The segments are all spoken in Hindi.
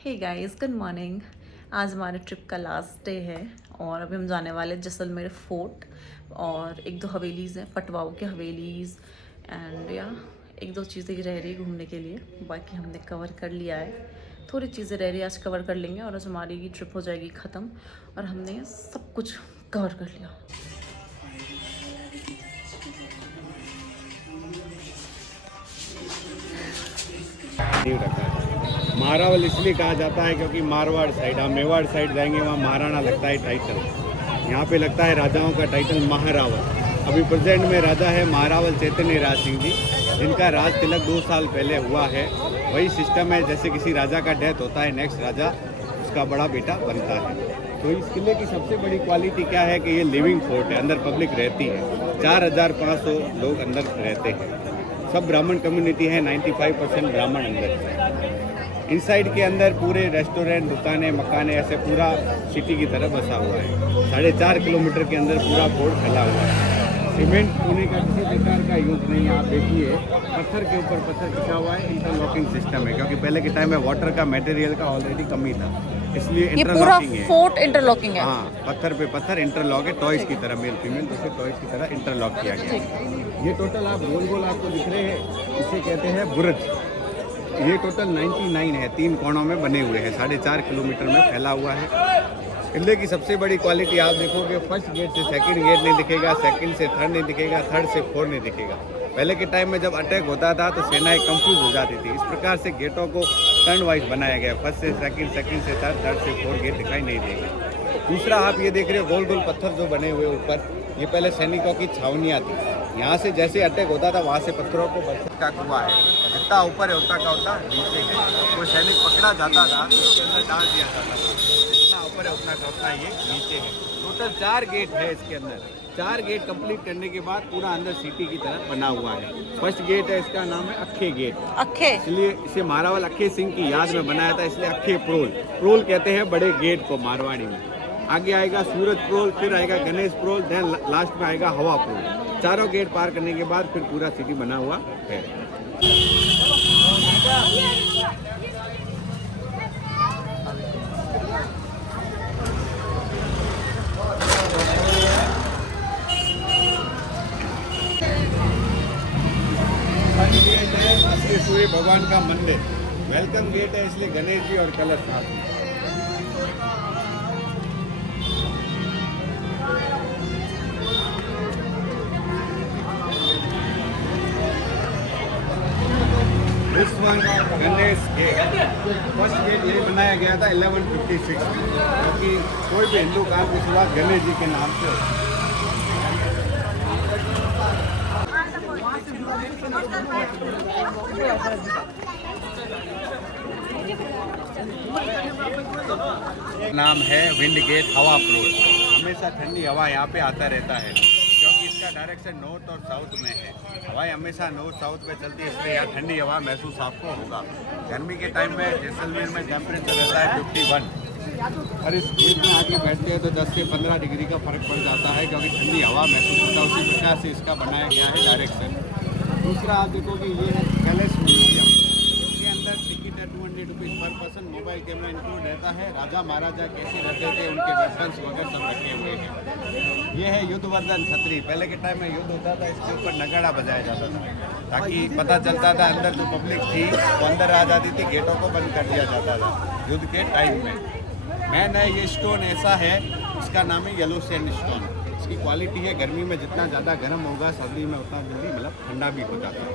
Hey guys, good morning. आज हमारे ट्रिप का लास्ट डे है और अभी हम जाने वाले हैं जैसलमेर फोर्ट। और एक दो हवेलीज़ हैं, पटवाओं की हवेलीज़। एंड या एक दो चीज़ें रह रही घूमने के लिए, बाकी हमने कवर कर लिया है। थोड़ी चीज़ें रह रही, आज कवर कर लेंगे और आज हमारी ट्रिप हो जाएगी ख़त्म और हमने सब कुछ कवर कर लिया। रखा है। मारावल इसलिए कहा जाता है क्योंकि मारवाड़ साइड, हम मेवाड़ साइड जाएंगे वहाँ महाराणा लगता है टाइटल। यहाँ पे लगता है राजाओं का टाइटल महारावल। अभी प्रेजेंट में राजा है महारावल चैतन्य राज सिंह जी, जिनका राज तिलक 2 साल पहले हुआ है। वही सिस्टम है, जैसे किसी राजा का डेथ होता है, नेक्स्ट राजा उसका बड़ा बेटा बनता है। तो इस किले की सबसे बड़ी क्वालिटी क्या है कि ये लिविंग फोर्ट है, अंदर पब्लिक रहती है। 4500 लोग अंदर रहते हैं। सब ब्राह्मण कम्युनिटी है, 95% ब्राह्मण अंदर है। इनसाइड के अंदर पूरे रेस्टोरेंट, दुकानें, मकाने, ऐसे पूरा सिटी की तरह बसा हुआ है। 4.5 किलोमीटर के अंदर पूरा फोर्ट फैला हुआ है। सीमेंट होने का किसी प्रकार का यूज नहीं है। आप देखिए, पत्थर के ऊपर पत्थर टिका हुआ है। इंटरलॉकिंग सिस्टम है, क्योंकि पहले के टाइम में वाटर का मटेरियल का ऑलरेडी कमी था, इसलिए इंटरलॉकिंग है। फोर्ट इंटरलॉकिंग है। हाँ, पत्थर पे पत्थर इंटरलॉक है, टॉयज की तरह, मेल फीमेल जैसे टॉयज की तरह इंटरलॉक किया गया है। ये टोटल आप गोल गोल आपको दिख रहे हैं, इसे कहते हैं बुर्ज। ये टोटल 99 है, 3 कोणों में बने हुए हैं, 4.5 किलोमीटर में फैला हुआ है। किले की सबसे बड़ी क्वालिटी आप देखोगे, फर्स्ट गेट से सेकंड गेट नहीं दिखेगा, सेकंड से थर्ड नहीं दिखेगा, थर्ड से फोर्थ नहीं दिखेगा। पहले के टाइम में जब अटैक होता था तो सेनाएं कंफ्यूज हो जाती थी। इस प्रकार से गेटों को टर्न वाइज बनाया गया, फर्स्ट से सेकंड, सेकंड से थर्ड, थर्ड से फोर्थ गेट दिखाई नहीं देगा। दूसरा, आप ये देख रहे हो गोल गोल पत्थर जो बने हुए ऊपर, ये पहले सैनिकों की छावनियाँ थी। यहाँ से जैसे अटैक होता था, वहाँ से पत्थरों को बरसात का कुआं है, जितना ऊपर है उतना का उतना नीचे है। कोई सैनिक पकड़ा जाता था तो उसके अंदर डाल दिया जाता था, जितना ऊपर है उतना का उतना ये नीचे है। टोटल 4 गेट है इसके अंदर। 4 गेट कंप्लीट करने के बाद पूरा अंदर सिटी की तरह बना हुआ है। फर्स्ट गेट है, इसका नाम है अक्खे गेट। अक्खे, इसलिए इसे मारावल अक्खे सिंह की याद में बनाया था, इसलिए अक्खे प्रोल। प्रोल कहते हैं बड़े गेट को मारवाड़ी में। आगे आएगा सूरज प्रोल, फिर आएगा गणेश प्रोल, देन लास्ट में आएगा हवा प्रोल। चारों गेट पार करने के बाद फिर पूरा सिटी बना हुआ है। सूर्य भगवान का मंदिर। वेलकम गेट है, इसलिए गणेश जी और कलश साथ में। गणेश गेट, फर्स्ट गेट ये बनाया गया था 1156 में, क्योंकि कोई भी हिंदू काम की शुरुआत गणेश जी के नाम से होती है। नाम है विंड गेट हवा प्रोल। हमेशा ठंडी हवा यहाँ पे आता रहता है, क्योंकि इसका डायरेक्शन नॉर्थ और साउथ में है। हवाएं हमेशा नॉर्थ साउथ में चलती है, इसलिए यहाँ ठंडी हवा महसूस आपको होगा। गर्मी के टाइम में जैसलमेर में टेम्परेचर रहता है 51, और इस गेट में आके बैठते हैं तो 10 से 15 डिग्री का फर्क पड़ जाता है, क्योंकि ठंडी हवा महसूस होता है। उसी प्रकार से इसका बनाया गया है डायरेक्शन। दूसरा, आप देखोगे ये है कैलेस म्यूजियम। इसके अंदर टिकट है 200 रुपीज़ पर पर्सन। मोबाइल कैमरा इंक्लूड रहता है। राजा महाराजा कैसे रहते थे, उनके वेपन्स वगैरह सब रखे हुए हैं। ये है युद्धवर्धन छतरी। पहले के टाइम में युद्ध होता था, इसके ऊपर नगाड़ा बजाया जाता था, ताकि पता चलता था अंदर जो पब्लिक थी वो अंदर आ जाती थी, गेटों को बंद कर दिया जाता था युद्ध के टाइम में। मैन है, ये स्टोन ऐसा है, इसका नाम है येलो सैंड स्टोन। इसकी क्वालिटी है, गर्मी में जितना ज़्यादा गर्म होगा, सर्दी में उतना जल्दी मतलब ठंडा भी हो जाता है।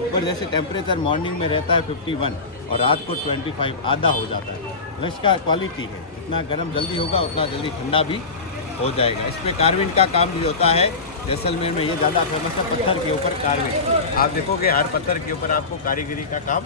ऊपर जैसे टेम्परेचर मॉर्निंग में रहता है 51 और रात को 25, आधा हो जाता है। तो इसका क्वालिटी है, जितना गर्म जल्दी होगा उतना जल्दी ठंडा भी हो जाएगा। इस पर कार्विंग का काम भी होता है। जैसलमेर में ये ज़्यादा फेमस है, पत्थर के ऊपर कार्विंग। आप देखोगे हर पत्थर के ऊपर आपको कारीगरी का काम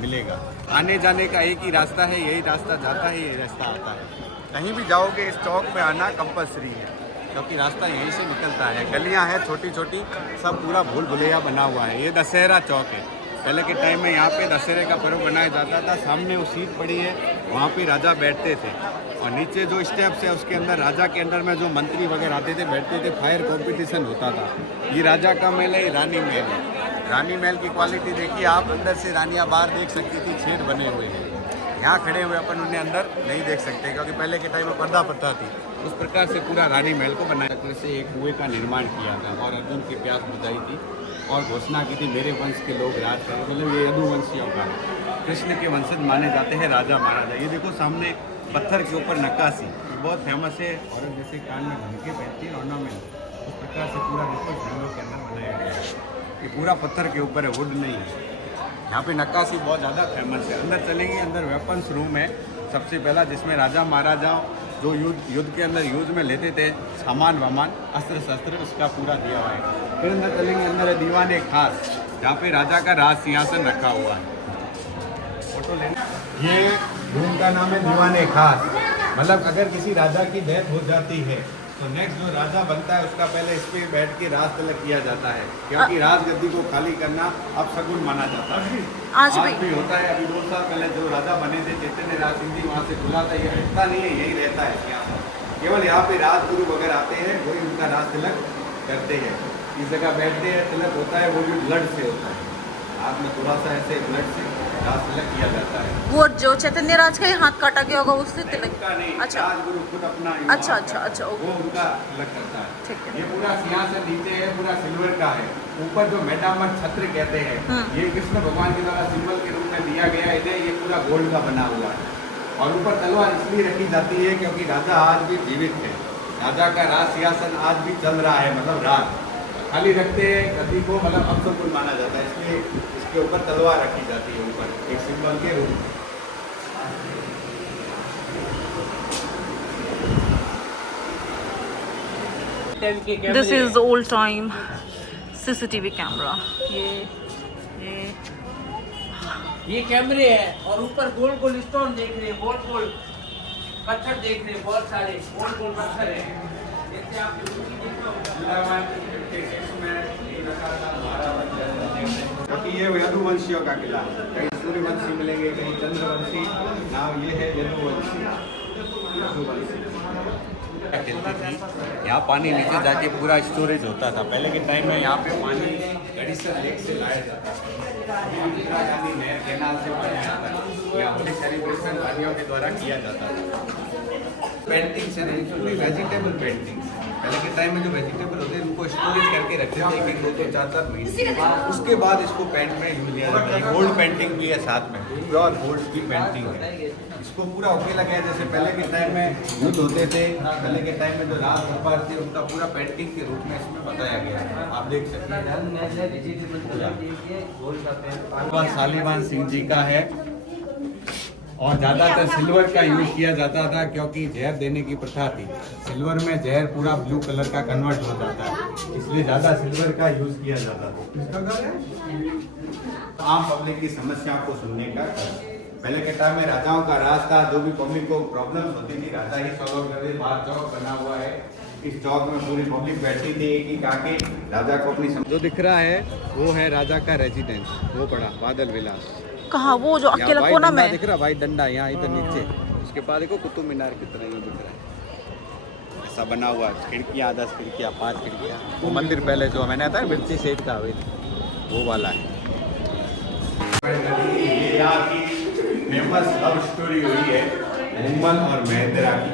मिलेगा। आने जाने का एक ही रास्ता है, यही रास्ता जाता है, यही रास्ता आता है। कहीं भी जाओगे इस चौक में आना कंपलसरी है, क्योंकि रास्ता यहीं से निकलता है। गलियां हैं छोटी छोटी, सब पूरा भूल भुलैया बना हुआ है। ये दशहरा चौक है। पहले के टाइम में यहाँ पे दशहरे का पर्व बनाया जाता था। सामने वो सीट पड़ी है, वहाँ पे राजा बैठते थे, और नीचे जो स्टेप्स है उसके अंदर राजा के अंदर में जो मंत्री वगैरह आते थे, बैठते थे, फायर कंपटीशन होता था। ये राजा का महल है, रानी महल है। रानी महल की क्वालिटी देखिए आप, अंदर से रानियाँ बाहर देख सकती थी, छेद बने हुए हैं। यहाँ खड़े हुए अपन उन्हें अंदर नहीं देख सकते क्योंकि पहले के टाइम में पर्दा प्रथा थी। उस प्रकार से पूरा रानी महल को बनाया से एक कुएं का निर्माण किया था और अर्जुन की प्यास बुझाई थी और घोषणा की थी मेरे वंश के लोग राज करें। मतलब ये यदुवंशियों का है। कृष्ण के वंशज माने जाते हैं राजा महाराजा। ये देखो सामने पत्थर के ऊपर नक्काशी बहुत फेमस है। और जैसे कान में झुमके पहनती है ऑर्नामेंट, उस प्रकार से पूरा देखो झंडों के अंदर बनाया गया है। ये पूरा पत्थर के ऊपर है, वुड नहीं है। यहाँ पे नक्काशी बहुत ज़्यादा फेमस है। अंदर चलेंगे, अंदर वेपन्स रूम है सबसे पहला, जिसमें राजा महाराजा जो युद्ध के अंदर यूज में लेते थे सामान वामान अस्त्र शस्त्र, उसका पूरा दिया हुआ है। फिर अंदर चलेंगे, अंदर है दीवाने खास जहाँ पे राजा का राज सिंहासन रखा हुआ है। फोटो लेना। ये रूम का नाम है दीवाने खास। मतलब अगर किसी राजा की डेथ हो जाती है तो नेक्स्ट जो राजा बनता है उसका पहले इस पे बैठ के राज तिलक किया जाता है, क्योंकि राजगद्दी को खाली करना अब शगुन माना जाता है। आज भी होता है। अभी 2 साल पहले जो राजा बने थे चैतन्य राज सिंह जी, वहाँ से खुला था। ये हटता नहीं है, यही रहता है यहाँ पर। केवल यहाँ पे राजगुरु वगैरह आते हैं, वही उनका राज तिलक करते हैं। इस जगह बैठते हैं, तिलक होता है, वो भी ब्लड से होता है। हाथ में थोड़ा सा ऐसे ब्लड से राज तिलक किया जाता है। वो जो चैतन्य राज का ही हाथ काटा गया होगा उससे तिलक का नहीं, अच्छा राजगुरु खुद अपना अच्छा वो उनका तिलक करता है। ठीक है। ये पूरा सिंहासन नीचे है, पूरा सिल्वर का है। ऊपर जो मेटामर छत्र कहते हैं, ये कृष्ण भगवान के द्वारा सिंबल के रूप में दिया गया है। ये पूरा गोल्ड का बना हुआ है। और ऊपर तलवार इसलिए रखी जाती है क्योंकि राजा आज भी जीवित है। राजा का राज सिंहासन आज भी चल रहा है, मतलब राज खाली रखते हैं गद्दी को, मतलब अपशकुन माना जाता है, इसलिए इसके ऊपर तलवार रखी जाती है ऊपर एक सिंबल के रूप में। This is old time CCTV camera. ये कैमरे हैं और ऊपर गोल गोल स्टोन देख रहे हैं, गोल गोल पत्थर देख रहे हैं, बहुत सारे गोल गोल पत्थर हैं। जैसे आप क्योंकि ये यदुवंशियों का किला है। कहीं सूर्यवंशी मिलेंगे, कहीं चंद्रवंशी। नाम ये है यदुवंशी। यहाँ पानी नीचे जाके पूरा स्टोरेज होता था। पहले के टाइम में यहाँ पे पानी गड़ीसर लेक से लाया जाता था। इंदिरा गांधी नहर कैनाल से पानी आता था। यहाँ होली सेलिब्रेशन वादियों के द्वारा किया जाता था। पेंटिंग्स है वेजिटेबल पेंटिंग्स। पहले के टाइम में जो वेजिटेबल होते हैं उनको स्टोरेज करके रखते थे 1-1, 2-2, 4-4 महीने। उसके बाद इसको पेंट में यूज लिया जाता है। गोल्ड पेंटिंग भी है साथ में, प्योर गोल्ड की पेंटिंग है। इसको पूरा उकेला गया। जैसे पहले के टाइम में युद्ध होते थे, पहले के टाइम में जो राज दरबार थे उनका पूरा पेंटिंग के रूप में इसमें बताया गया है। आप देख सकते हैं शालीवान सिंह जी का है। और ज़्यादातर सिल्वर का यूज किया जाता था क्योंकि जहर देने की प्रथा थी। सिल्वर में जहर पूरा ब्लू कलर का कन्वर्ट हो जाता है, इसलिए ज़्यादा सिल्वर का यूज किया जाता था। आम पब्लिक की समस्याओं को सुनने का। पहले के टाइम में राजाओं का राज था। जो भी पब्लिक को प्रॉब्लम्स होती थी राजा ही सॉल्व करते। बाहर चौक बना हुआ है, इस चौक में पूरी पब्लिक बैठी थी कि ताकि राजा को अपनी जो दिख रहा है वो है राजा का रेजिडेंस। वो पड़ा बादल विलास। कहाँ वो जो अकेला कोना में दिख रहा है, वाइट डंडा यहाँ इधर नीचे। उसके बाद देखो कुतुब मीनार की तरह ही दिख रहा है। ऐसा बना हुआ, खिड़कियाँ 10 खिड़कियाँ 5 खिड़कियाँ। वो मंदिर पहले जो मैंने आता है मिर्ची सेठ का वो वाला है। ये यहाँ की फेमस लव स्टोरी हुई है मुम्मल और महेंद्रा की।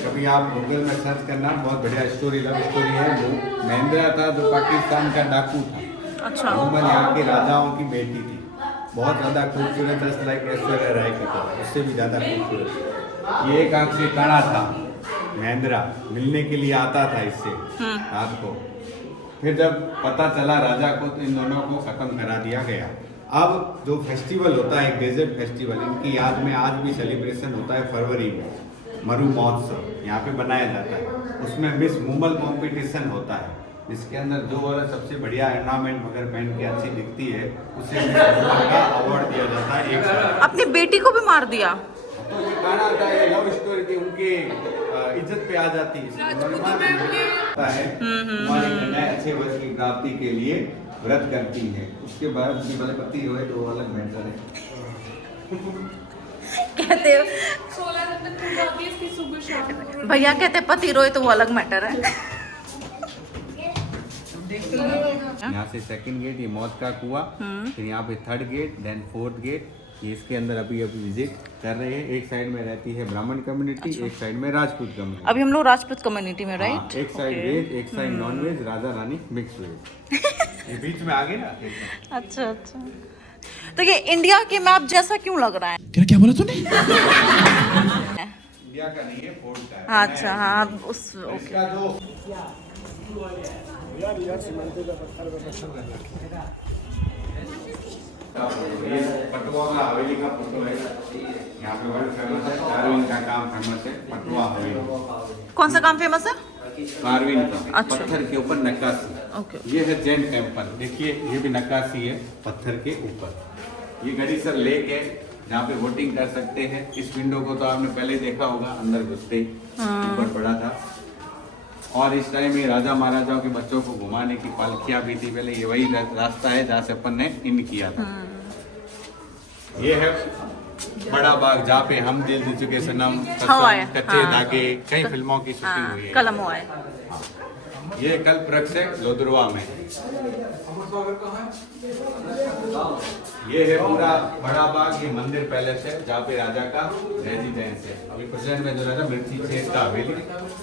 कभी आप गूगल में सर्च करना, बहुत बढ़िया स्टोरी, लव स्टोरी है। वो महेंद्रा था जो पाकिस्तान का डाकू था। अच्छा। मुम्मल यहाँ के राजाओं की बेटी थी। बहुत ज़्यादा खूबसूरत, जस्ट लाइक ऐश्वर्या राय की था, उससे भी ज़्यादा खूबसूरत। ये एक आँख से काड़ा था महेंद्रा, मिलने के लिए आता था इससे रात को। फिर जब पता चला राजा को तो इन दोनों को ख़त्म करा दिया गया। अब जो फेस्टिवल होता है डेजर्ट फेस्टिवल, इनकी याद में आज भी सेलिब्रेशन होता है फरवरी में। मरु महोत्सव यहाँ पे बनाया जाता है। उसमें मिस मुम्बल कंपटीशन होता है, जिसके अंदर जो औरत सबसे बढ़िया ऑर्नामेंट वगैरह पहन के अच्छी दिखती है उसे मिस मुम्बल का अवार्ड दिया जाता है। एक साल अपनी बेटी को भी मार दिया। तो ये गाना आता है लव स्टोरी की, उनके इज्जत पे आ जाती है। अच्छे वर्ष की प्राप्ति के लिए व्रत करती है। उसके बाद उसकी पति रोए तो अलग मैटर है। कहते 16 दिन तक पूजा होती है इसकी सुबह शाम। भैया कहते पति रोए तो वो अलग मैटर है। यहाँ से सेकंड गेट ये मौत का कुआं, फिर यहाँ पे third gate, then fourth gate, कि इसके अंदर अभी विजिट कर रहे हैं। एक साइड में रहती है ब्राह्मण कम्युनिटी, एक साइड में राजपूत कम्युनिटी। अभी हम लोग राजपूत कम्युनिटी में, हाँ, राइट? एक साइड वेज, एक side non veg, Raja Rani mix veg. ये बीच में आ गए ना। अच्छा अच्छा। तो ये इंडिया के मैप जैसा क्यों लग रहा है? क्या बोला तूने? इंडिया का नहीं है, फोर्ट का है। अच्छा हाँ, उस इसका जो ये पटवा का हवेली का फोटो है। यहाँ पे वर्ल्ड फेमस है, कार्विंग का काम फेमस है, पटवा हवेली। कौन सा काम फेमस है? कार्विंग का, अच्छा। पत्थर के ऊपर नक्काशी। ओके। ये है जैन टेम्पल, देखिए ये भी नक्काशी है पत्थर के ऊपर। ये गणेशर लेक है जहाँ पे बोटिंग कर सकते हैं। इस विंडो को तो आपने पहले देखा होगा, अंदर घुसते ही ऊपर पड़ा था। और इस टाइम ये राजा महाराजाओं के बच्चों को घुमाने की पालकियां भी थी पहले। ये वही रास्ता है जहाँ से अपन ने इन किया था। ये है बड़ा बाग जहाँ पे हम दिल दे चुके सनम, हवाएं, कसम, कच्चे हाँ। धागे, कई फिल्मों की शूटिंग हाँ, हुई है। कलम हुआ है। ये कल्प वृक्ष है लोधरुआ में। ये है पूरा बड़ा बाग, ये मंदिर पैलेस है जहाँ पे राजा का रेजिडेंस है। अभी प्रेजेंट में जो राजा मिर्ची थे इसका हवेली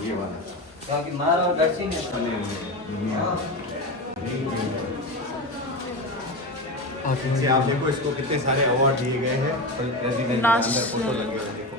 ये वाला पीछे आप देखो, इसको कितने सारे अवार्ड दिए गए हैं। प्रेसिडेंट के अंदर फोटो लगे हुए देखो।